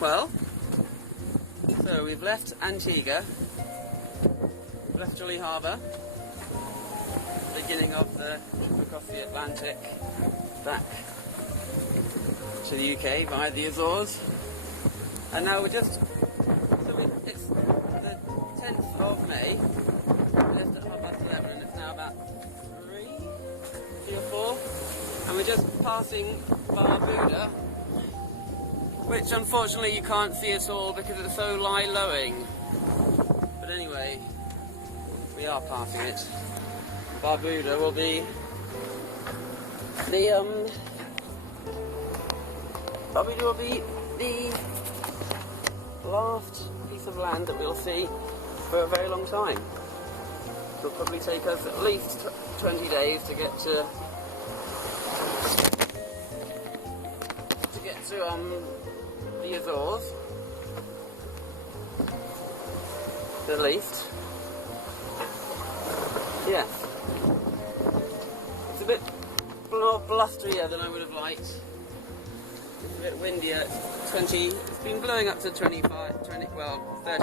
Well, so we've left Antigua, we've left Jolly Harbour, beginning of the trip across the Atlantic back to the UK via the Azores, and now we're just, it's the 10th of May, we left at 11:30 and it's now about 3 or 4, and we're just passing Barbuda, which unfortunately you can't see at all because it's so low-lowing. But anyway, we are passing it. Barbuda will be the Barbuda will be the last piece of land that we'll see for a very long time. It'll probably take us at least 20 days to get to the Azores, at least. Yeah. It's a bit more blusterier than I would have liked. It's a bit windier. It's been blowing up to 30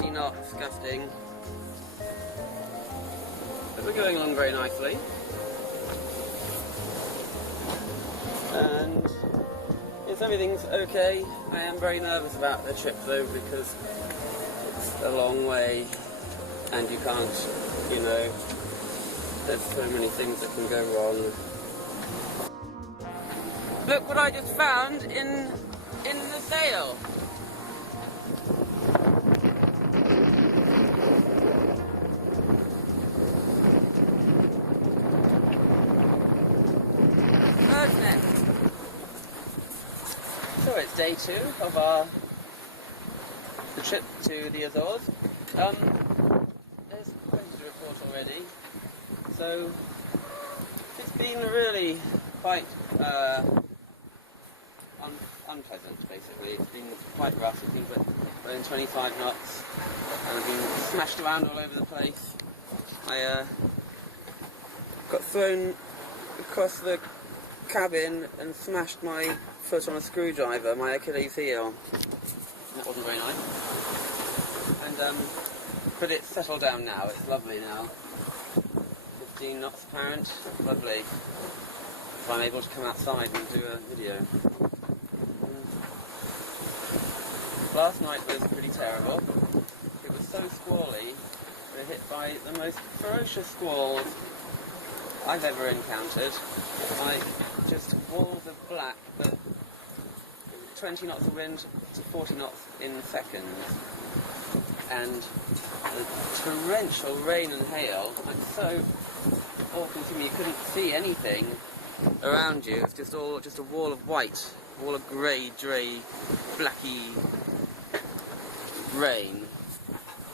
knots, gusting. But we're going along very nicely. And yes, everything's okay. I am very nervous about the trip though, because it's a long way and you can't, you know, there's so many things that can go wrong. Look what I just found in the sail. Bird's nest. So it's day 2 of the trip to the Azores. There's plenty to report already. So it's been really quite unpleasant, basically. It's been quite rough. It's been blowing 25 knots and I've been smashed around all over the place. I got thrown across the cabin and smashed my foot on a screwdriver, my Achilles heel. That wasn't very nice. And but it's settled down now. It's lovely now. 15 knots apparent. Lovely. So I'm able to come outside and do a video. Last night was pretty terrible. It was so squally. We were hit by the most ferocious squalls I've ever encountered. Like just walls of black, but 20 knots of wind to 40 knots in seconds. And the torrential rain and hail, like so all-consuming, you couldn't see anything around you. It's just a wall of white, a wall of grey, blacky rain.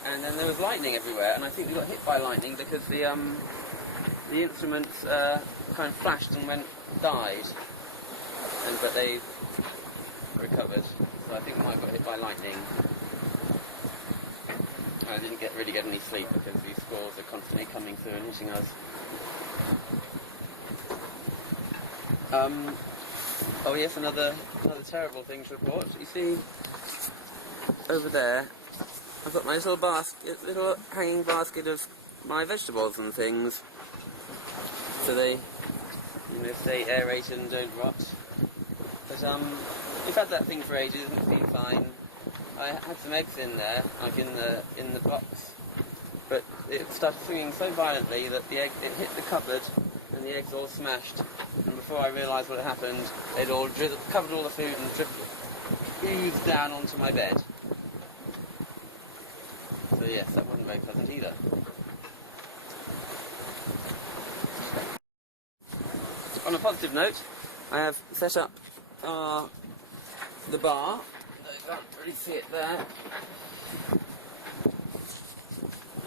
And then there was lightning everywhere, and I think we got hit by lightning because the instruments kind of flashed and died, but they recovered. So I think we might have got hit by lightning. I didn't really get any sleep because these squalls are constantly coming through and hitting us. Oh yes, another terrible thing to report. You see over there, I've got my little hanging basket of my vegetables and things, so they, stay aerated and don't rot. But we've had that thing for ages and it's been fine. I had some eggs in there, like in the box, but it started swinging so violently that it hit the cupboard and the eggs all smashed. And before I realised what had happened, they'd all covered all the food and oozed down onto my bed. So yes, that wasn't very pleasant either. On a positive note, I have set up the bar. You can't really see it there.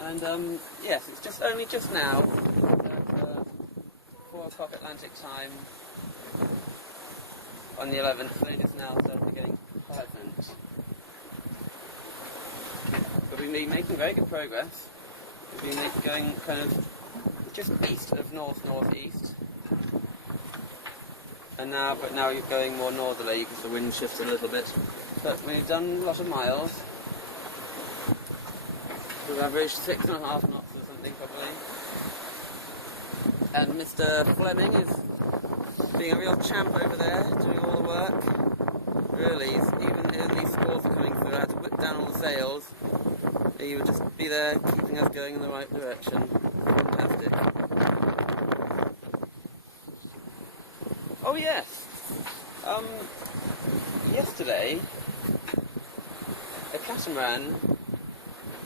And yes, it's only just now at 4 o'clock Atlantic time on the 11th, so it is now started getting pleasant. But we've been making very good progress. We've been going kind of just east of north-northeast. and now you're going more northerly because the wind shifts a little bit. But we've done a lot of miles. We've averaged 6.5 knots or something probably. And Mr. Fleming is being a real champ over there, doing all the work. Really, even when these squalls are coming through, I had to whip down all the sails. He would just be there, keeping us going in the right direction. Fantastic. Oh yes! Yesterday, a catamaran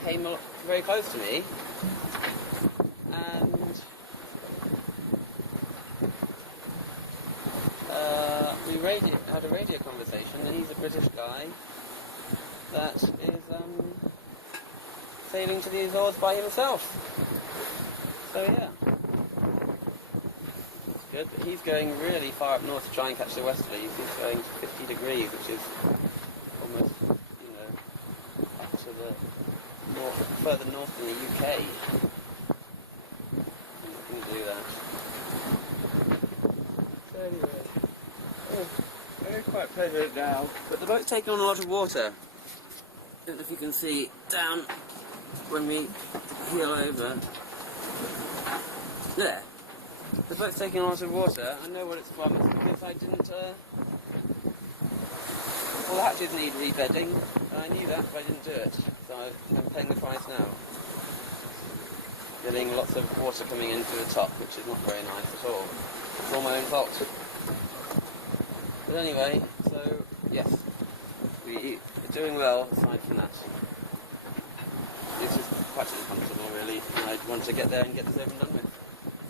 came very close to me, and we had a radio conversation, and he's a British guy that is sailing to the Azores by himself. So yeah, it's good. But he's going really far up north to try and catch the westerlies. He's going to 50 degrees, which is almost, up to the further north than the UK. I'm not going to do that. So anyway, very quite pleasant now. But the boat's taking on a lot of water. I don't know if you can see down when we heel over. There. The boat's taking on a lot of water. I know what it's from. It's because I didn't... all the hatches need rebedding. I knew that, but I didn't do it. So I'm paying the price now. Getting lots of water coming into the top, which is not very nice at all. It's all my own fault. But anyway, so yes, we're doing well aside from that. It's just quite uncomfortable really, and I want to get there and get this over and done with.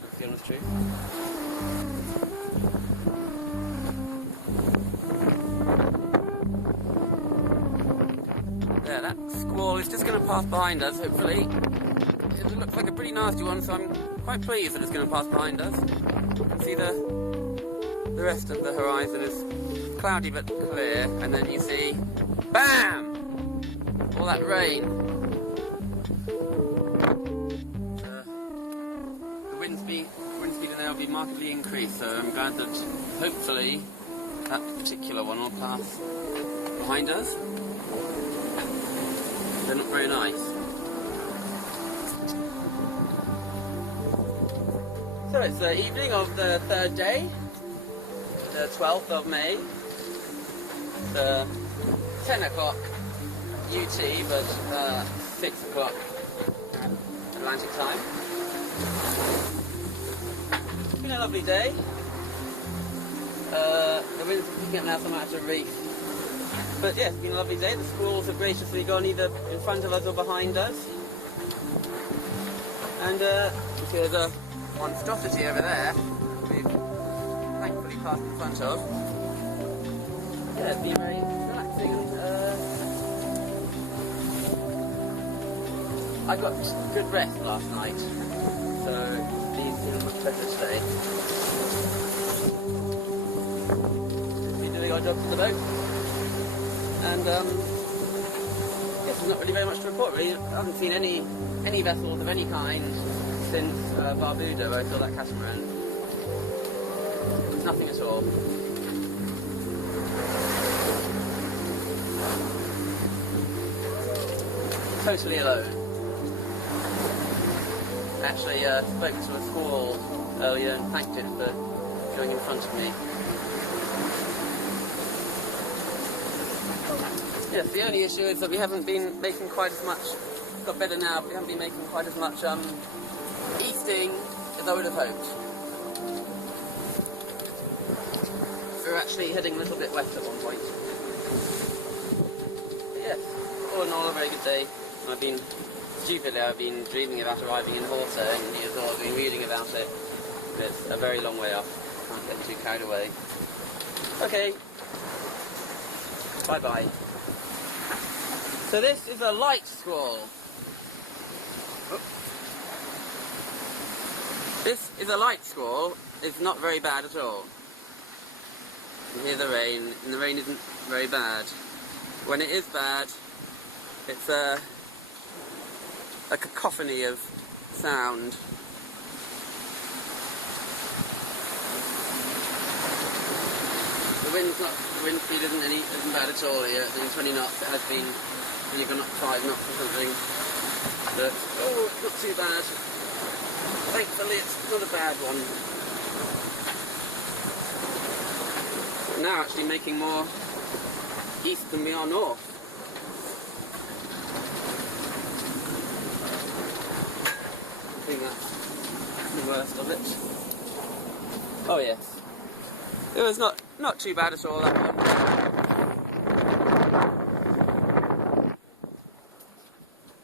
That's the honest truth. There, that squall is just going to pass behind us, hopefully. It looks like a pretty nasty one, so I'm quite pleased that it's going to pass behind us. You can see the rest of the horizon is cloudy but clear, and then you see, BAM! All that rain. The wind speed in there will be markedly increased, so I'm glad that hopefully that particular one will pass behind us. They're not very nice. So it's the evening of the third day, the 12th of May. It's 10 o'clock UT, but 6 o'clock Atlantic time. It's been a lovely day. The wind's picking up now, so I might have to reef. But yeah, it's been a lovely day. The squalls have graciously gone either in front of us or behind us. And you see there's a monstrosity over there we've thankfully passed in front of. Yeah, it's been very relaxing and I got good rest last night, so these feel much better today. Just been doing our jobs in the boat, and yes, there's not really very much to report really. I haven't seen any vessels of any kind since Barbuda, where I saw that catamaran. Nothing at all. Totally alone. Actually, spoke to a squall earlier and thanked it for going in front of me. Yes, the only issue is that we haven't been making quite as much. Got better now, but we haven't been making quite as much easting as I would have hoped. We were actually heading a little bit west at one point. But yes, all in all, a very good day. I've been dreaming about arriving in Horta in the Azores. I've been reading about it. But it's a very long way off. Can't get too carried away. Okay. Bye-bye. So this is a light squall. This is a light squall. It's not very bad at all. You hear the rain, and the rain isn't very bad. When it is bad, it's a cacophony of sound. The wind speed isn't bad at all here. It's been 20 knots. It has been when you've gone up 5 knots or something. But oh, it's not too bad. Thankfully, it's not a bad one. We're now actually making more east than we are north. I think that's the worst of it. Oh yes. It was not too bad at all, that one.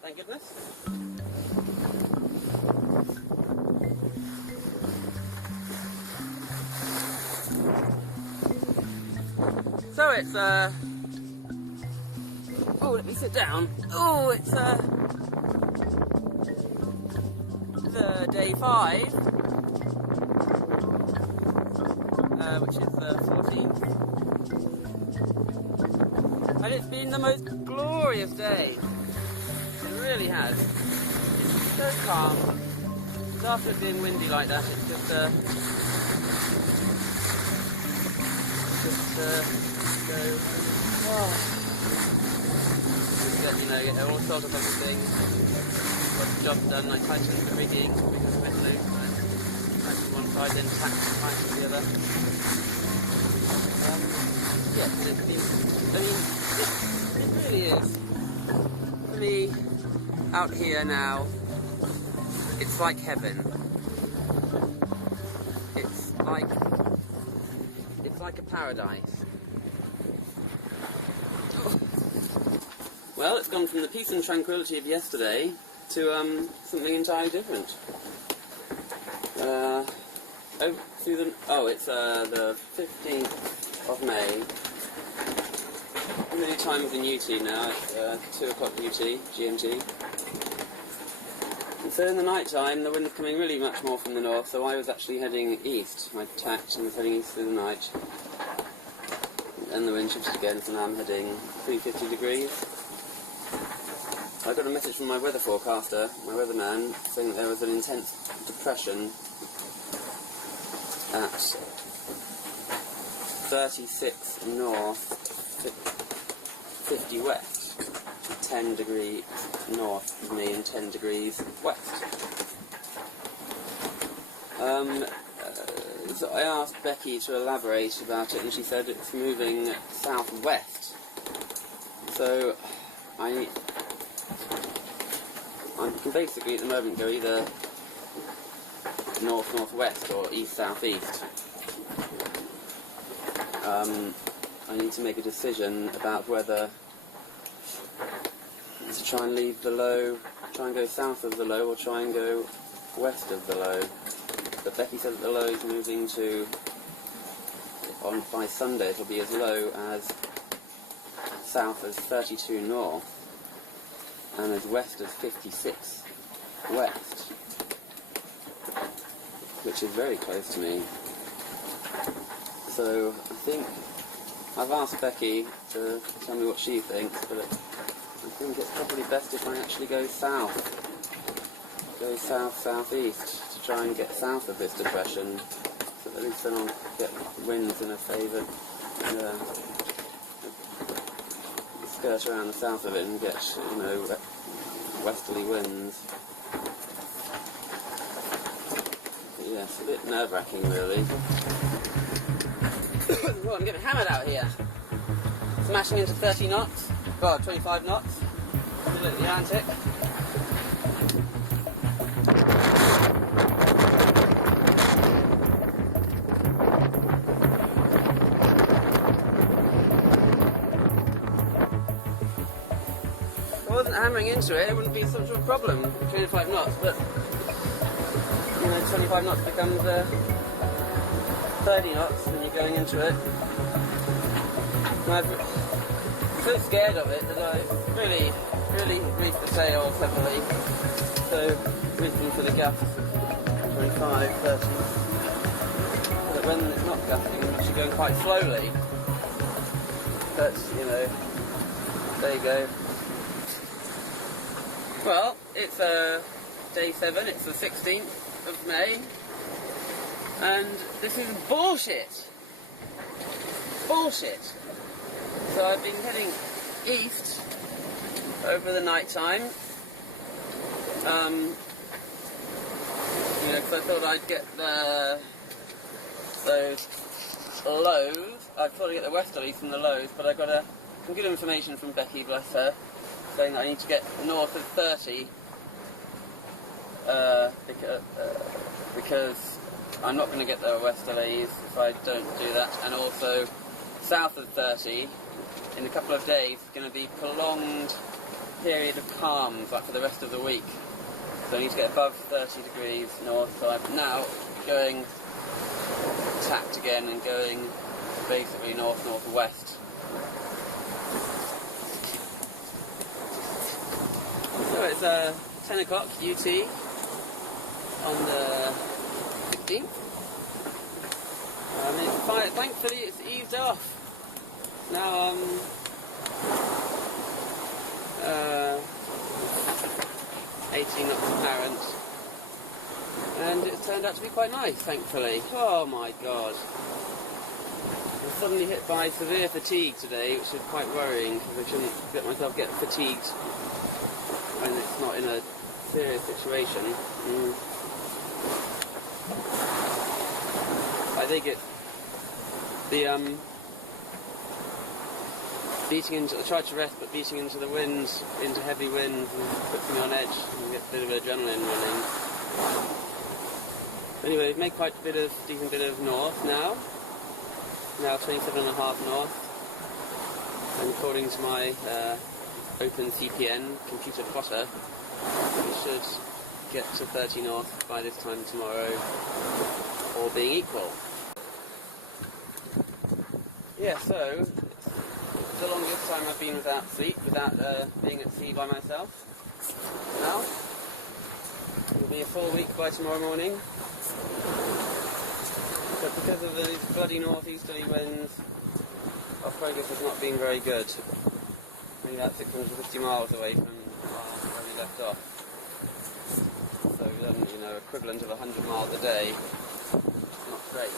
Thank goodness. So it's oh, let me sit down. Oh, it's day 5, which is the 14th, and it's been the most glorious day. It really has. It's so calm. Because after it being windy like that, it's just go, oh. Get all sorts of other things. Got the job done, like tightening the rigging because it went loose, and tighten one side, then tighten the other. Yes, it's been, it really is. For me, out here now, it's like heaven. It's like a paradise. Well, it's gone from the peace and tranquility of yesterday to something entirely different. It's the 15th of May. The time is in UT now. It's 2 o'clock UT, GMT. And so in the night time, the wind is coming really much more from the north, so I was actually heading east. I tacked and was heading east through the night. And the wind shifted again, so now I'm heading 350 degrees. I got a message from my weather forecaster, my weatherman, saying that there was an intense depression at 36 north, 50 west, 10 degrees north of me and 10 degrees west. So I asked Becky to elaborate about it, and she said it's moving southwest. So I can basically at the moment go either north-northwest or east-southeast. I need to make a decision about whether to try and leave the low, try and go south of the low, or try and go west of the low. But Becky said that the low is moving to, by Sunday it'll be as low as south as 32 north and as west as 56 west, which is very close to me. So I think I've asked Becky to tell me what she thinks, but I think it's probably best if I actually go south. Go south-southeast to try and get south of this depression, so at least then I'll get winds in a favour, skirt around the south of it and get, westerly winds. But yeah, it's a bit nerve-wracking really. Oh, I'm getting hammered out here. Smashing into 30 knots. God, 25 knots. Look at the Atlantic. If I wasn't hammering into it, it wouldn't be such a problem, 25 knots, but 25 knots becomes 30 knots when you're going into it. I'm so scared of it that I really greased the sails heavily. So, reaching for the gusts, 25, 30. But when it's not gusting, I'm actually going quite slowly. But, there you go. Well, it's day 7, it's the 16th of May. And this is bullshit. bullshit. So I've been heading east over the night time. You know, because I thought I'd get those lows. I thought I'd get the westerlies from the lows, but I got some good information from Becky, bless her, saying that I need to get north of 30 because I'm not going to get the westerlies if I don't do that, and also south of 30 in a couple of days is going to be prolonged period of calms like for the rest of the week. So I need to get above 30 degrees north, so I'm now going tacked again and going basically north-northwest. So it's 10 o'clock UT on the 16th. Thankfully it's eased off. Now 18 knots apparent, and it's turned out to be quite nice, thankfully. Oh my god. I'm suddenly hit by severe fatigue today, which is quite worrying, because I shouldn't let myself get fatigued when it's not in a serious situation. I think it's the beating into, I tried to rest, but beating into the winds, into heavy winds, and puts me on edge, and get a bit of adrenaline running. Anyway, we've made quite a decent bit of north now. Now 27.5 north, and according to my open CPN computer plotter, we should get to 30 north by this time tomorrow, all being equal. Yeah, so it's the longest time I've been without sleep, without being at sea by myself. Now, it'll be a full week by tomorrow morning. But because of these bloody northeasterly winds, our progress has not been very good. Only about 650 miles away from where we left off. So we've done, you know, equivalent of 100 miles a day. Not great.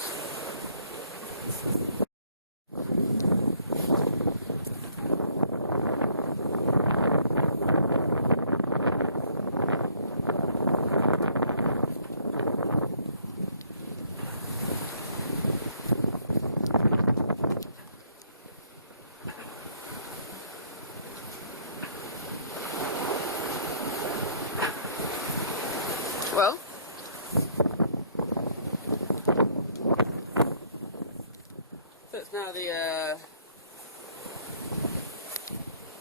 Well, so it's now the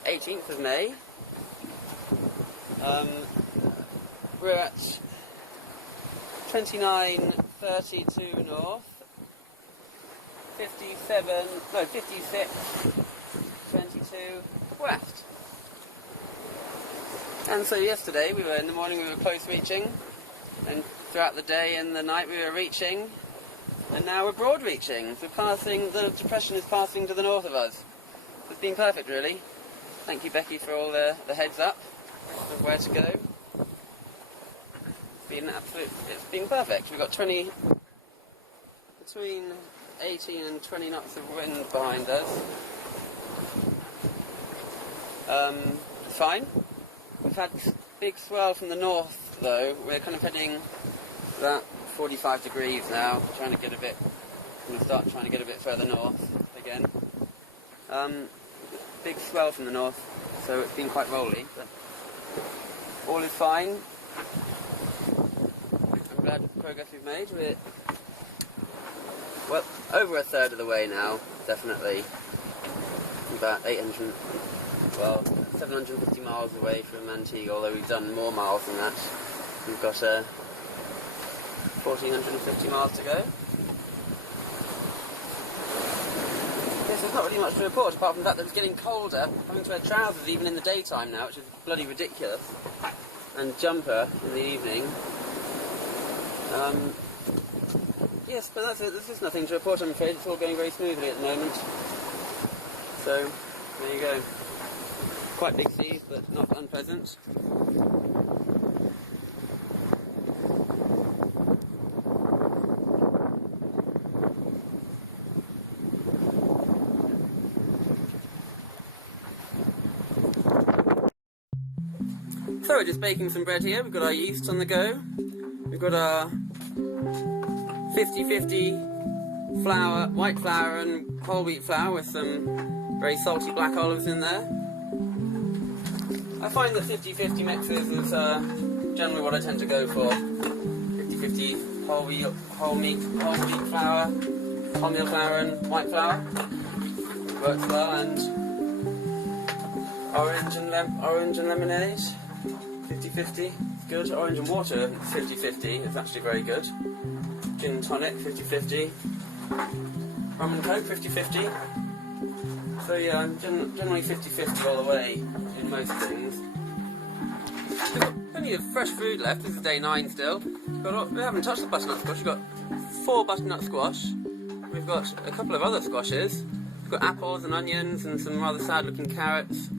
18th of May. We're at 29:32 north, 56:22 west. And so yesterday, in the morning we were close reaching, and throughout the day and the night we were reaching, and now we're broad reaching. So the depression is passing to the north of us. It's been perfect, really. Thank you, Becky, for all the heads up of where to go. It's been perfect. We've got between 18 and 20 knots of wind behind us. Fine. We've had big swell from the north, though. We're kind of heading about 45 degrees now, trying to get a bit further north again. Big swell from the north, so it's been quite rolly, but all is fine. I'm glad with the progress we've made. We're, well, over a third of the way now, definitely. About 750 miles away from Antigua, although we've done more miles than that. We've got 1,450 miles to go. Yes, there's not really much to report, apart from the fact that it's getting colder. I'm having to wear trousers even in the daytime now, which is bloody ridiculous. And jumper in the evening. Yes, but that's it. There's just nothing to report, I'm afraid. It's all going very smoothly at the moment. So, there you go. Quite big seas, but not unpleasant. So we're just baking some bread here. We've got our yeast on the go. We've got our 50-50 flour, white flour and whole wheat flour with some very salty black olives in there. I find that 50-50 mixes is generally what I tend to go for. 50-50 whole wheat flour, wholemeal flour and white flour. Works well, and orange and lemonade. 50-50, good. Orange and water, 50-50, is actually very good. Gin and tonic, 50-50. Rum and coke, 50-50. So yeah, I'm generally 50-50 all the way in most things. We've got plenty of fresh food left. This is day 9 still. We haven't touched the butternut squash. We've got 4 butternut squash. We've got a couple of other squashes. We've got apples and onions and some rather sad looking carrots.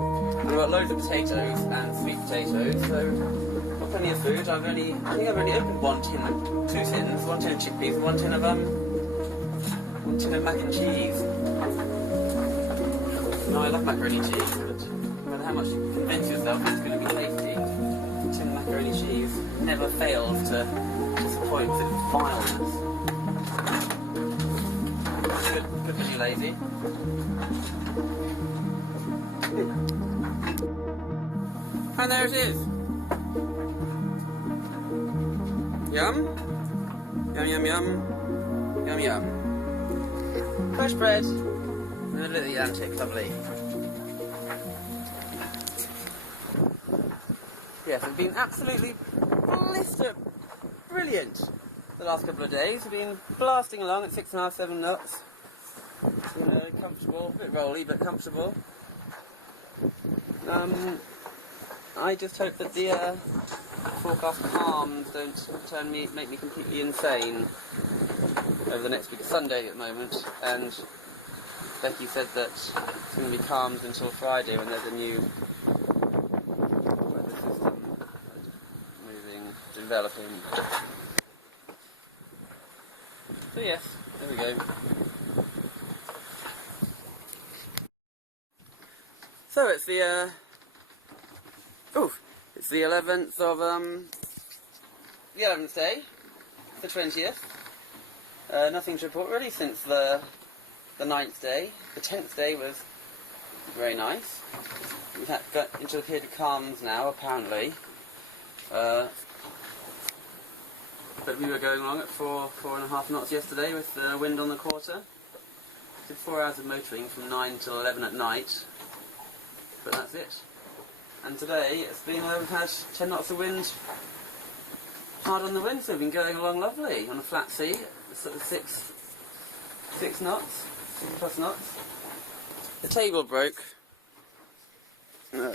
And we've got loads of potatoes and sweet potatoes, so we've got plenty of food. I think I've only opened 2 tins, 1 tin of chickpeas and 1 tin of mac and cheese. No, I love macaroni and cheese, but no matter how much you convince yourself it's going to be tasty, tin of macaroni and cheese never fails to disappoint with its vileness. Good when you're lazy. And there it is. Yum. Yum, yum, yum. Yum, yum. Fresh bread in the middle of the Atlantic, lovely. Yes, it's been absolutely brilliant the last couple of days. We've been blasting along at 6.5, 7 knots. You know, comfortable, a bit rolly, but comfortable. I just hope that the forecast calms don't make me completely insane over the next week. It's Sunday at the moment, and Becky said that it's going to be calms until Friday when there's a new weather system developing. So yes, there we go. So it's the it's the 11th of the 11th day, the 20th. Nothing to report really since the 9th day. The 10th day was very nice. We've got into a period of calms now, apparently. But we were going along at 4.5 knots yesterday with the wind on the quarter. Did 4 hours of motoring from 9 till 11 at night. But that's it. And today we've had 10 knots of wind, hard on the wind, so we've been going along lovely on a flat sea, sort of 6 knots, 6+ knots. The table broke. The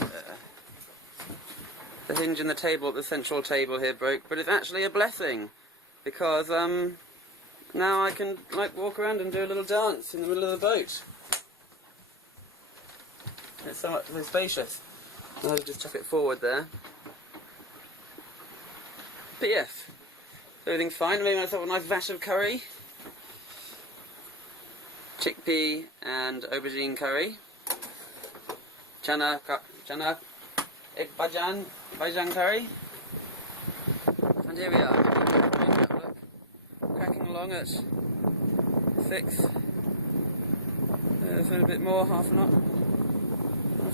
hinge in the table, the central table here broke, but it's actually a blessing, because now I can walk around and do a little dance in the middle of the boat. It's so much more spacious. I'll just chuck it forward there. But yes, everything's fine. I made myself a nice vat of curry. Chickpea and aubergine curry. Chana egg bajang curry. And here we are. Look, cracking along at 6. There's a bit more, half a knot.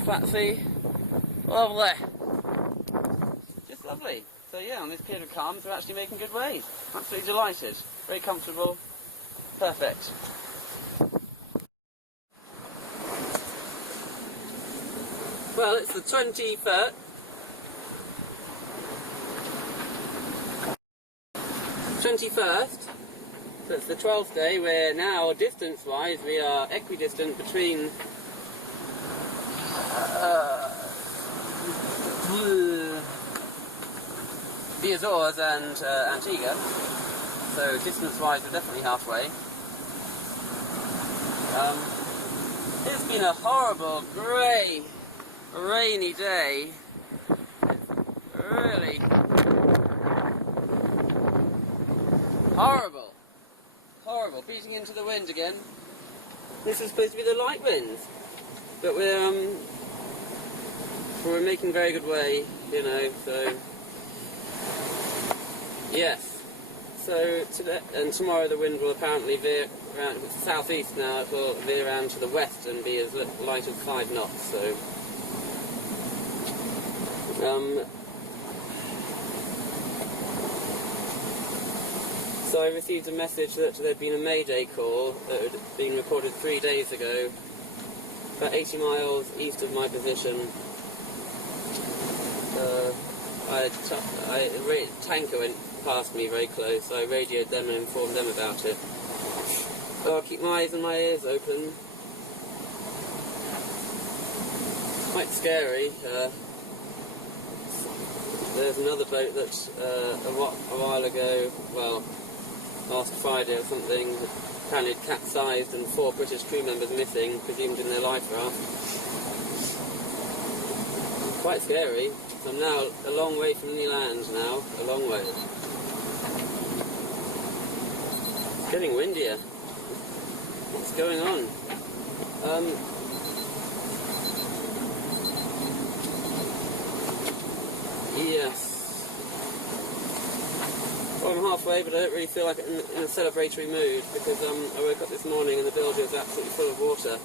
Flat sea. Lovely. Just lovely. So yeah, on this period of calms we're actually making good waves. Absolutely delighted. Very comfortable. Perfect. Well, it's the 21st. 21st. So it's the 12th day. We're now, distance-wise, we are equidistant between the Azores and Antigua, so distance-wise we're definitely halfway. It's been a horrible, grey, rainy day. It's really horrible, beating into the wind again. This is supposed to be the light winds, but we're But we're making very good way, you know, so... Yes. So, today and tomorrow the wind will apparently veer around, it's southeast now, it will veer around to the west and be as light as 5 knots, so... So I received a message that there had been a Mayday call that had been recorded 3 days ago, about 80 miles east of my position. A tanker went past me very close, so I radioed them and informed them about it. So I'll keep my eyes and my ears open. Quite scary. There's another boat that a while ago, well, last Friday or something, apparently had capsized and 4 British crew members missing, presumed in their life raft. Quite scary. So I'm now a long way from the land now, a long way. It's getting windier. What's going on? Yes. Well, I'm halfway, but I don't really feel like I'm in a celebratory mood because I woke up this morning and the bilge was absolutely full of water.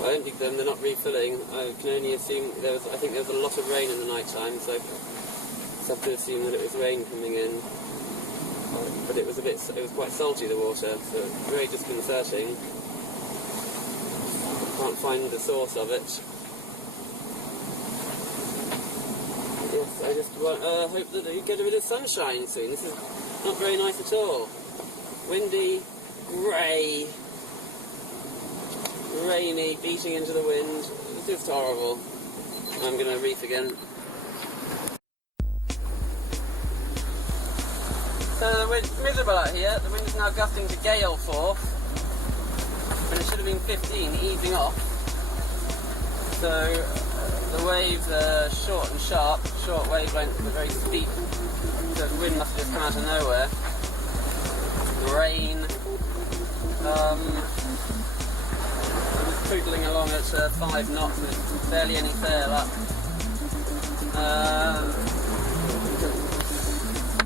I don't think they're not refilling. I can only assume I think there was a lot of rain in the night time, so I just have to assume that it was rain coming in. But it was quite salty, the water, so it's very disconcerting. Can't find the source of it. Yes, I just hope that you get a bit of sunshine soon. This is not very nice at all. Windy, grey, rainy, beating into the wind. This is horrible. I'm going to reef again. So it's miserable out here. The wind is now gusting to gale force. And it should have been 15, easing off. So the waves are short and sharp, short wavelengths are very steep. So the wind must have just come out of nowhere. Rain. Poodling along at 5 knots and there's barely any sail up.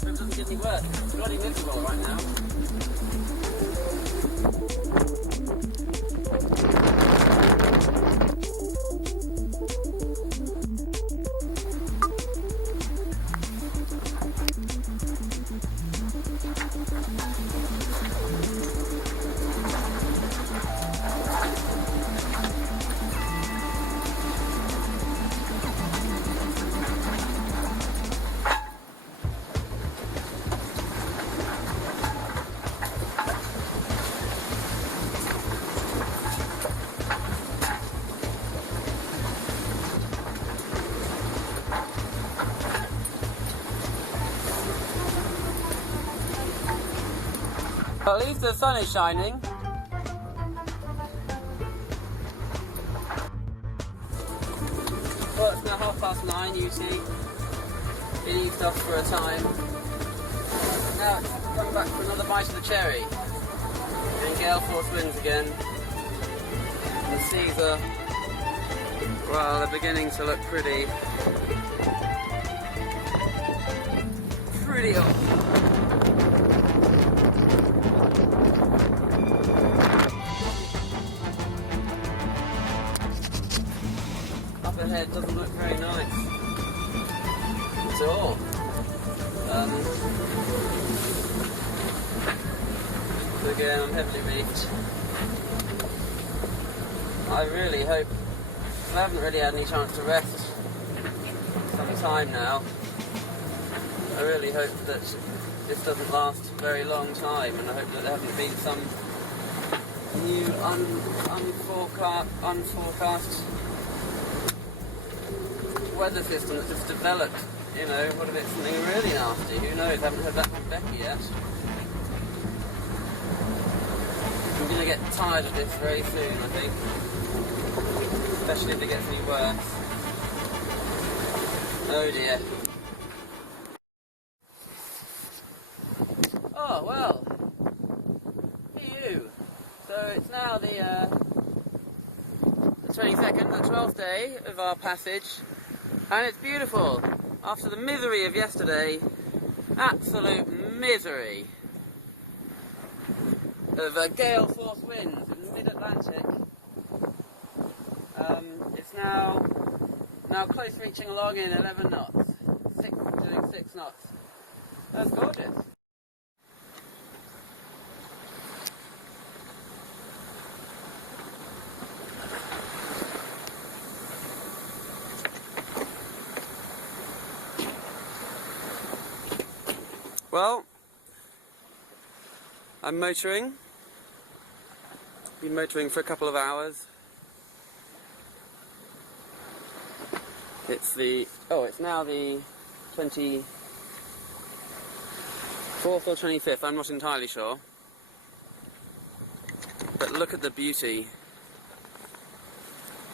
It doesn't get any worse. It's bloody miserable right now. Well, at least the sun is shining. Well, it's now 9:30 UT. Been eased off for a time. Now it's come back for another bite of the cherry. Getting gale force winds again. And the seas are, well, they're beginning to look pretty off. Ahead doesn't look very nice at all. So again, I'm heavily reefed. I really hope, I haven't really had any chance to rest some time now. I really hope that this doesn't last a very long time, and I hope that there haven't been some new unforecast weather system that just developed. You know, what if it's something really nasty? Who knows? I haven't heard that from Becky yet. I'm going to get tired of this very soon, I think. Especially if it gets any worse. Oh dear. Oh, well. Hey you. So it's now the 22nd, the 12th day of our passage, and it's beautiful. After the misery of yesterday, absolute misery of gale force winds in the mid-Atlantic, it's now close reaching along in 11 knots, doing 6 knots. That's gorgeous. Well, I'm motoring. Been motoring for a couple of hours. It's now the 24th or 25th, I'm not entirely sure. But look at the beauty.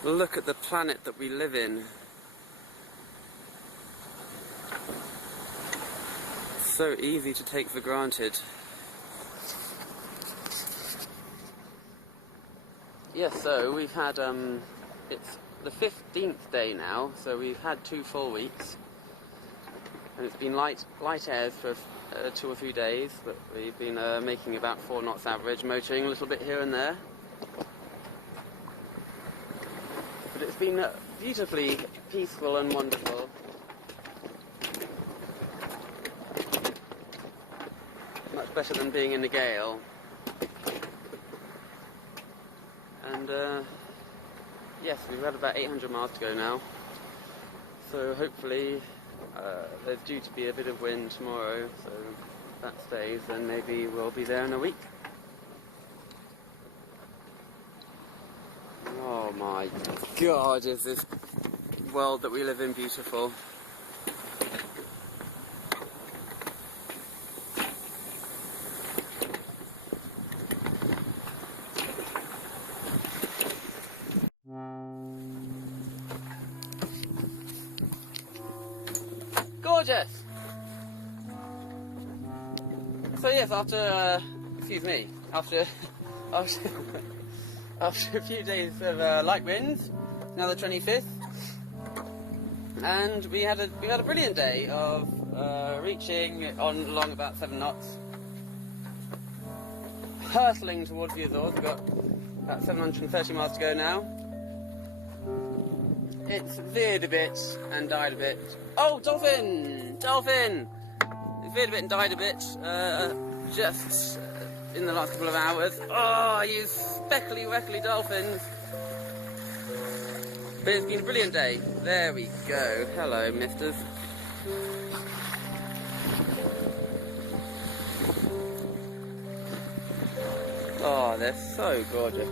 Look at the planet that we live in. So easy to take for granted. Yes, so we've had, it's the 15th day now, so we've had 2 full weeks. And it's been light airs for 2 or 3 days, but we've been making about 4 knots average, motoring a little bit here and there. But it's been beautifully peaceful and wonderful. Much better than being in a gale. And yes, we've had about 800 miles to go now. So hopefully there's due to be a bit of wind tomorrow, so if that stays, then maybe we'll be there in a week. Oh my God, is this world that we live in beautiful. Gorgeous! So yes, after after a few days of light winds, now the 25th, and we had a brilliant day of reaching along about 7 knots, hurtling towards the Azores. We've got about 730 miles to go now. It's veered a bit and died a bit. Oh, dolphin! Dolphin! It veered a bit and died a bit just in the last couple of hours. Oh, you speckly, weckly dolphins. But it's been a brilliant day. There we go. Hello, misters. Oh, they're so gorgeous.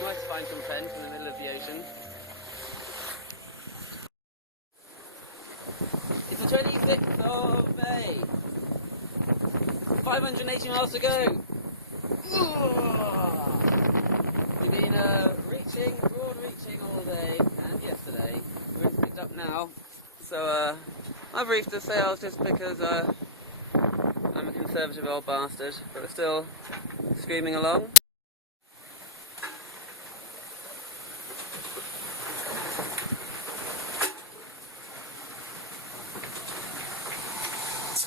Nice to find some friends in the middle of the ocean. It's the 26th of May. 580 miles to go. We've been broad reaching all day and yesterday. We're picked up now. So I've reefed the sails just because I'm a conservative old bastard, but we're still screaming along.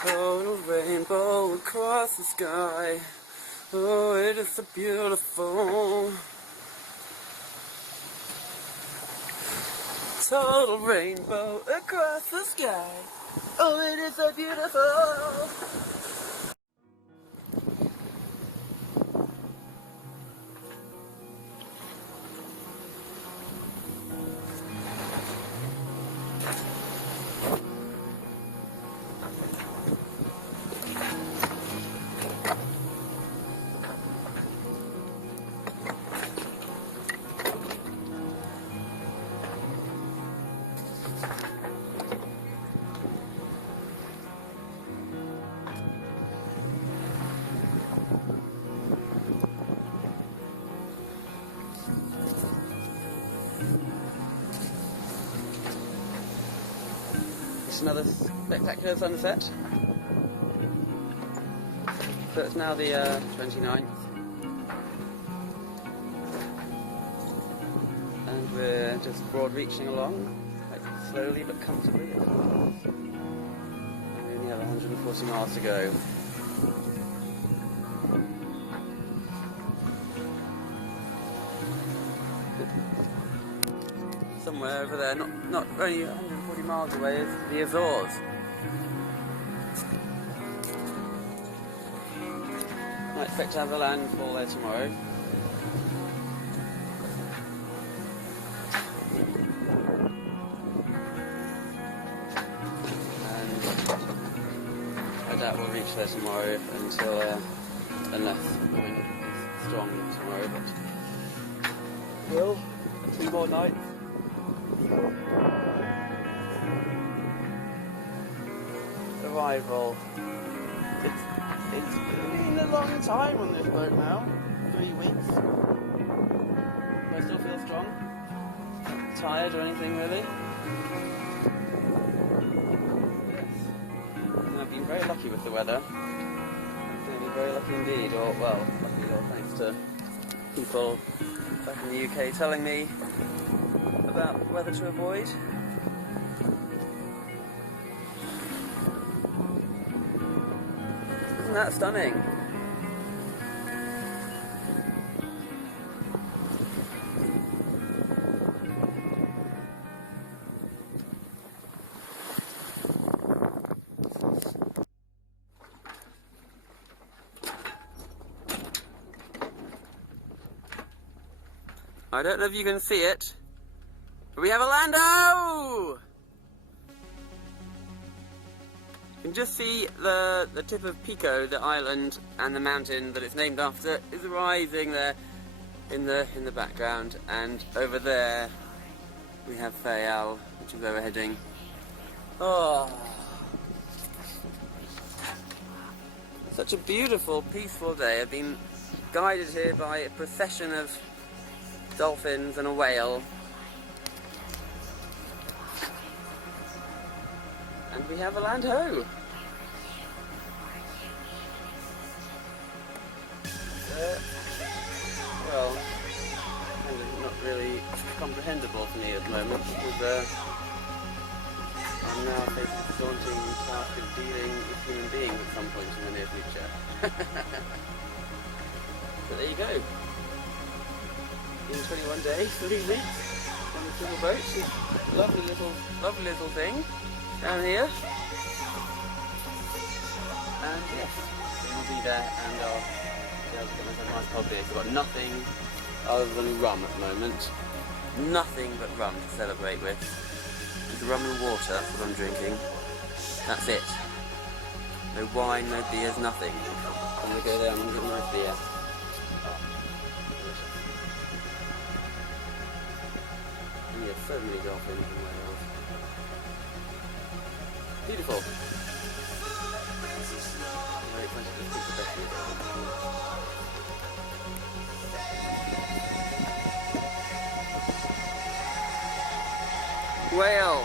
Total rainbow across the sky. Oh, it is so beautiful. Total rainbow across the sky. Oh, it is so beautiful. It's another spectacular sunset. So it's now the 29th. And we're just broad reaching along, like slowly but comfortably. And we only have 140 miles to go. Somewhere over there, not only 140 miles away, is the Azores. I expect to have a landfall there tomorrow. And I doubt we'll reach there tomorrow until, unless the wind is strong tomorrow, but we'll 2 more nights. Arrival. It's been a long time on this boat now. 3 weeks. Do I still feel strong? Not tired or anything really? Yes. And I've been very lucky with the weather. I've been very lucky indeed, or well, lucky or thanks to people back in the UK telling me about weather to avoid. Isn't that stunning? I don't know if you can see it, but we have a land ho! You can just see the tip of Pico, the island, and the mountain that it's named after is rising there in the background, and over there we have Fayal, which is where we're heading. Oh, such a beautiful, peaceful day. I've been guided here by a procession of dolphins and a whale. And we have a land ho! Well, kind of not really comprehensible to me at the moment, because I'm now facing the daunting task of dealing with human beings at some point in the near future. So there you go. In 21 days, 3 weeks on this little boat. Lovely little thing down here. And yes, we'll be there, and I'll be able to get myself a nice cold beer. I've got nothing other than rum at the moment. Nothing but rum to celebrate with. Just rum and water, that's what I'm drinking. That's it. No wine, no beers, nothing. I'm going to go there and get a nice beer. And yeah, so many dolphins and whales. Beautiful. I'm very excited to speak to Becky. Whale!